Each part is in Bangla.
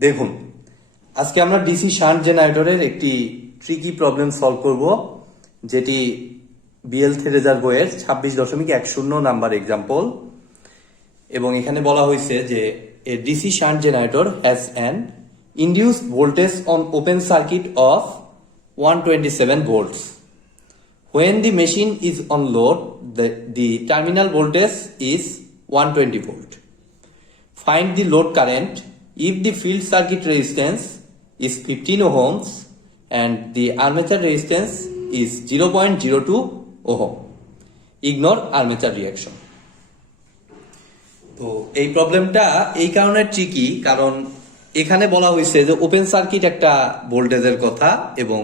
দেখুন, আজকে আমরা ডিসি শান্ট জেনারেটরের একটি ট্রিকি প্রবলেম সলভ করব, যেটি বিএল থেরেজার বইয়ের 26.10 নাম্বার এক্সাম্পল। এবং এখানে বলা হয়েছে যে a DC shunt generator has an induced voltage on open circuit of 127 volts. When the machine is on load, the terminal voltage is 120 volt. Find the load current if the field circuit resistance is 15 ohms and the armature resistance is 0.02 ohm. Ignore armature reaction. তো এই প্রবলেমটা এই কারণে ট্রিকি, কারণ এখানে বলা হয়েছে যে ওপেন সার্কিট একটা ভোল্টেজের কথা এবং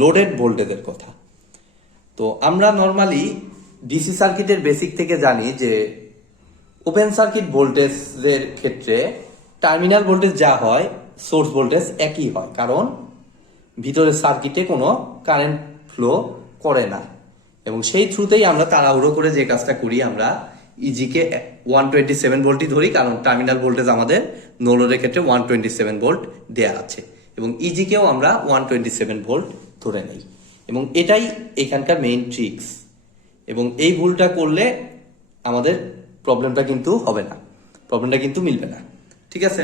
লোডেড ভোল্টেজের কথা। তো আমরা নর্মালি ডিসি সার্কিটের বেসিক থেকে জানি যে ওপেন সার্কিট ভোল্টেজের ক্ষেত্রে টার্মিনাল ভোল্টেজ যা হয় সোর্স ভোল্টেজ একই হয়, কারণ ভিতরের সার্কিটে কোনো কারেন্ট ফ্লো করে না। এবং সেই থ্রুতেই আমরা তাড়াহুড়ো করে যে কাজটা করি, আমরা ইজিকে 127 ভোল্টই ধরি, কারণ টার্মিনাল ভোল্টেজ আমাদের নো লোডের ক্ষেত্রে 127 ভোল্ট দেয়া আছে, এবং ইজিকেও আমরা 127 ভোল্ট ধরে নেই। এবং এটাই এখানকার মেইন ট্রিক্স। এবং এই ভুলটা করলে আমাদের প্রবলেমটা কিন্তু হবে না, প্রবলেমটা কিন্তু মিলবে না। ঠিক আছে,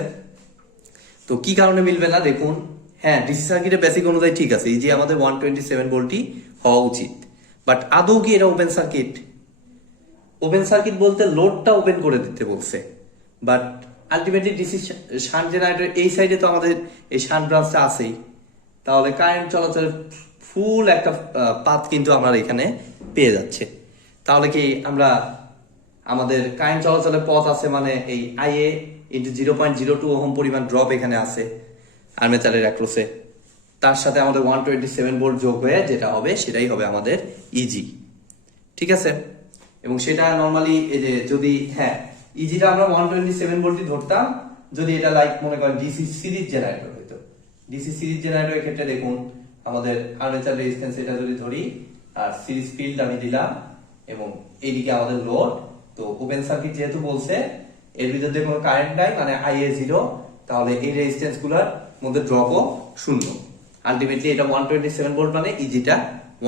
তো কি কারণে মিলবে না দেখুন। হ্যাঁ, ডিসি সার্কিটের বেসিক অনুযায়ী ঠিক আছে, ইজি আমাদের 127 ভোল্টই হওয়া উচিত, বাট আদৌ কি এটা ওপেন সার্কিট? ওপেন সার্কিট বলতে লোডটা ওপেন করে দিতে বলছে, but ultimately DC shunt generator এই সাইডে তো আমাদের এই শান্ট ব্রাঞ্চটা আছেই, তাহলে কারেন্ট চলাচলের ফুল একটা পাথ কিন্তু আমরা এখানে পেয়ে যাচ্ছে। তাহলে কি আমরা আমাদের কারেন্ট চলাচলের পথ আছে, মানে এই আইএ ইন্টু 0.02 ওহম পরিমাণ ড্রপ এখানে আছে আর্মেচারের অ্যাক্রসে, তার সাথে আমাদের 127 ভোল্ট যোগ হয়ে যেটা হবে সেটাই হবে আমাদের ইজি। ঠিক আছে, এবং সেটা নর্মালি এই যে যদি ইজিটা আমরা 127 ভোল্টই ধরতাম, যদি এটা লাইক মনে করেন ডিসি সিরিজ জেনারেটর হইতো। ডিসি সিরিজ জেনারেটরের ক্ষেত্রে দেখুন আমাদের আর্মেচার রেজিস্ট্যান্স এটা যদি ধরি আর সিরিজ ফিল্ড আমি দিলাম এবং এইদিকে আমাদের লোড, তো ওপেন সার্কিট যেহেতু বলছে এর ভিতরে কোনো কারেন্ট নাই, মানে আইএ 0, তাহলে এই রেজিস্ট্যান্স গুলোর মধ্যে ড্রপও শূন্য। আলটিমেটলি এটা 127 ভোল্ট, মানে ইজিটা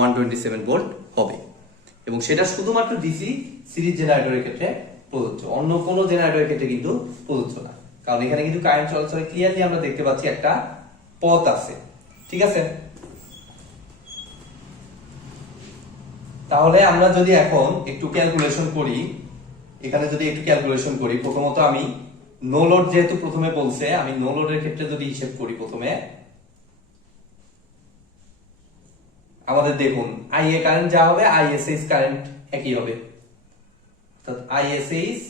127 ভোল্ট হবে। এবং সেটা শুধুমাত্র ডিসি সিরিজ জেনারেটরের ক্ষেত্রে প্রযোজ্য, অন্য কোনো জেনারেটরের ক্ষেত্রে কিন্তু প্রযোজ্য না, কারণ এখানে কিন্তু কারেন্ট চলাচলে ক্লিয়ারলি আমরা দেখতে পাচ্ছি একটা পথ আছে। ঠিক আছে, তাহলে আমরা যদি এখন একটু ক্যালকুলেশন করি, এখানে যদি একটু ক্যালকুলেশন করি, প্রথমত আমি নো লোড যেহেতু প্রথমে বলছে, আমি নো লোডের ক্ষেত্রে যদি হিসেব করি, প্রথমে আমাদের দেখুন আইএ কারেন্ট যা হবে আইএসএইচ কারেন্ট একই হবে, অর্থাৎ ISH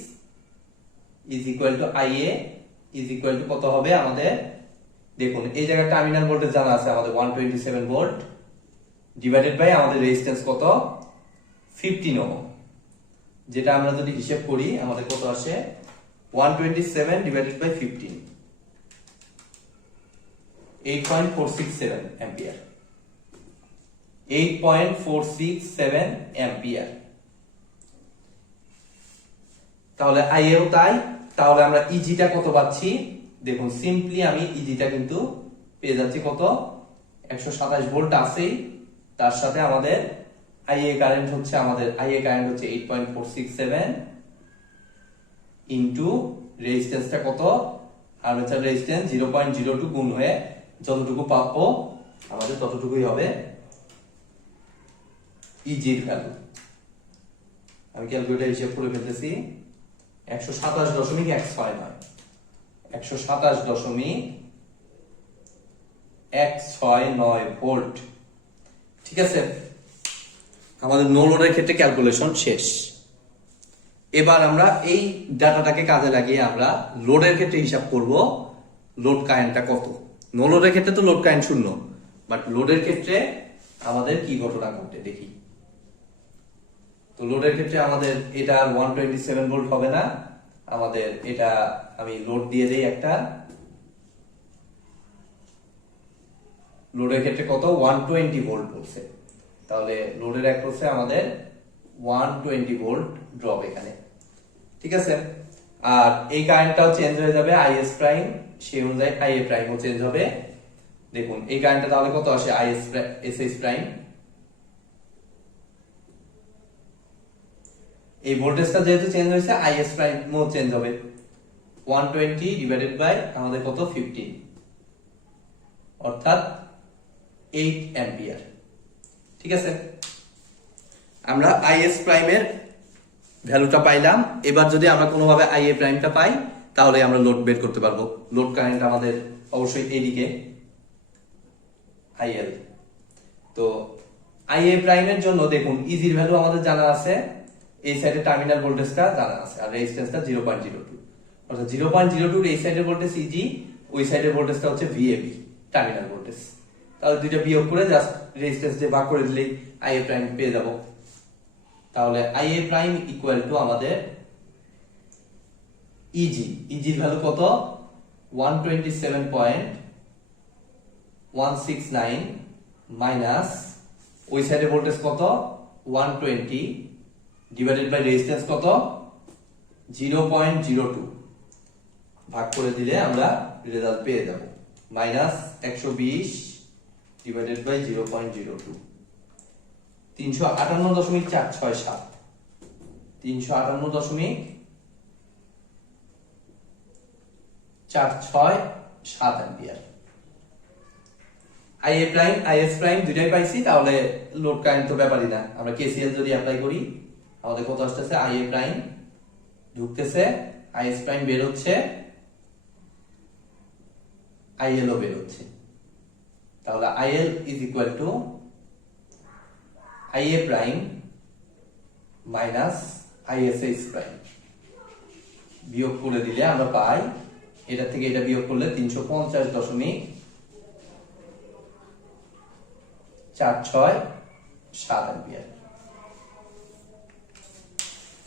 is equal to IA is equal to কত হবে আমাদের, দেখুন এই জায়গায় টার্মিনাল ভোল্টেজ জানা আছে আমাদের 127 ভোল্ট ডিভাইডেড বাই আমাদের রেজিস্ট্যান্স কত 15 ওহম, যেটা আমরা যদি হিসাব করি আমাদের কত আসে 127 ডিভাইডেড বাই 15, 8.467 অ্যাম্পিয়ার, 8.467 অ্যাম্পিয়ার। তাহলে আইএও তাই, তাহলে আমরা ইজিটা কত পাচ্ছি দেখুন, সিম্পলি আমি ইজিটা কিন্তু পেয়ে যাচ্ছি কত 127 ভোল্ট আছেই, তার সাথে আমাদের আইএ কারেন্ট হচ্ছে 8.467 ইনটু রেজিস্ট্যান্সটা কত, আর্মেচার রেজিস্ট্যান্স 0.02 গুণ হয়ে যতটুকু পাবো আমাদের ততটুকুই হবে ইজির ভ্যালু। আমি ক্যালকুলেটর হিসেব করে ফেলতেছি, 127.169, 127.169 ভোল্ট। ঠিক আছে, আমাদের নো লোডের ক্ষেত্রে ক্যালকুলেশন শেষ। এবার আমরা এই ডাটাটাকে কাজে লাগিয়ে আমরা লোডের ক্ষেত্রে হিসাব করব লোড কারেন্টটা কত। নো লোডের ক্ষেত্রে তো লোড কারেন্ট শূন্য, বাট লোডের ক্ষেত্রে আমাদের কি ঘটনা ঘটে দেখি। তো লোডের ক্ষেত্রে আমাদের এটা 127 ভোল্ট হবে না, আমাদের এটা আমি লোড দিয়ে দেই একটা, লোডের ক্ষেত্রে কত 120 ভোল্ট বলছে, তাহলে লোডের অ্যাক্রসে আমাদের 120 ভোল্ট ড্রপ এখানে, ঠিক আছে। আর এই কারেন্টটাও চেঞ্জ হয়ে যাবে আইএস প্রাইম, সেই অনুযায়ী আইএ প্রাইমও চেঞ্জ হবে। দেখুন এই কারেন্টটা তাহলে কত আসে, এসএস প্রাইম, এই ভোল্টেজটা যেহেতু চেঞ্জ হয়েছে আইএস প্রাইমও চেঞ্জ হবে। 120 ডিভাইডেড বাই আমাদের কত 15, অর্থাৎ 8 অ্যাম্পিয়ার, ঠিক আছে। আমরা আইএস প্রাইমের ভ্যালুটা পাইলাম। এবার যদি আমরা কোনোভাবে আইএ প্রাইমটা পাই তাহলে আমরা লোড বের করতে পারবো। লোড কারেন্ট আমাদের অবশ্যই এইদিকে আইএল। তো আইএ প্রাইমের জন্য দেখুন ইজির ভ্যালু আমাদের জানা আছে, এই সাইডে টার্মিনাল ভোল্টেজটা জানা আছে, আর রেজিস্ট্যান্সটা 0.02, অর্থাৎ 0.02 এই সাইডের ভোল্টেজ ইজি, ওই সাইডের ভোল্টেজটা হচ্ছে ভিএবি টার্মিনাল ভোল্টেজ। তাহলে দুইটা বিয়োগ করে জাস্ট রেজিস্ট্যান্স দিয়ে ভাগ করে দিলেই আইএ প্রাইম পেয়ে যাব। তাহলে আইএ প্রাইম ইকুয়াল টু আমাদের ইজি, ইজির ভ্যালু কত 127.169 মাইনাস ওই সাইডে ভোল্টেজ কত 120 ডিভাইডেড বাই রেজিস্ট্যান্স কত 0.02, ভাগ করে দিলে আমরা রেজাল্ট পেয়ে যাব minus 120 divided by 0.02, 358.467, 358.467 ampere. I A prime I S prime দুইটাই পাইছি, তাহলে লোড কারেন্ট তো ব্যাপারই না। আমরা কেসিএল যদি অ্যাপ্লাই করি আমাদের কত আসতেছে, আইএ প্রাইম ঢুকতেছে, আইএস প্রাইম বের হচ্ছে, আইএল ও বের হচ্ছে। তাহলে I L is equal to I A prime minus I S S prime, বিয়োগ করে দিলে আমরা পাই, এটা থেকে এটা বিয়োগ করলে 350.467 অ্যাম্পিয়ার।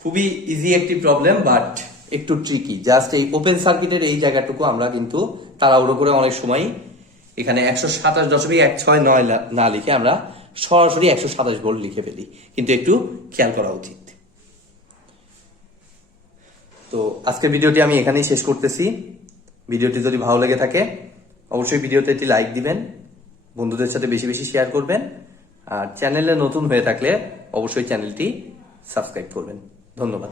খুবই ইজি একটি প্রবলেম, বাট একটু ট্রিকি। জাস্ট এই ওপেন সার্কিটের এই জায়গাটুকু আমরা কিন্তু তাড়াহুড়ো করে অনেক সময় এখানে 127.169 না লিখে আমরা সরাসরি 127 ভোল্ট লিখে ফেলি, কিন্তু একটু খেয়াল করা উচিত। তো আজকের ভিডিওটি আমি এখানেই শেষ করতেছি। ভিডিওটি যদি ভালো লেগে থাকে অবশ্যই ভিডিওতে একটি লাইক দিবেন, বন্ধুদের সাথে বেশি বেশি শেয়ার করবেন, আর চ্যানেলে নতুন হয়ে থাকলে অবশ্যই চ্যানেলটি সাবস্ক্রাইব করবেন। ধন্যবাদ।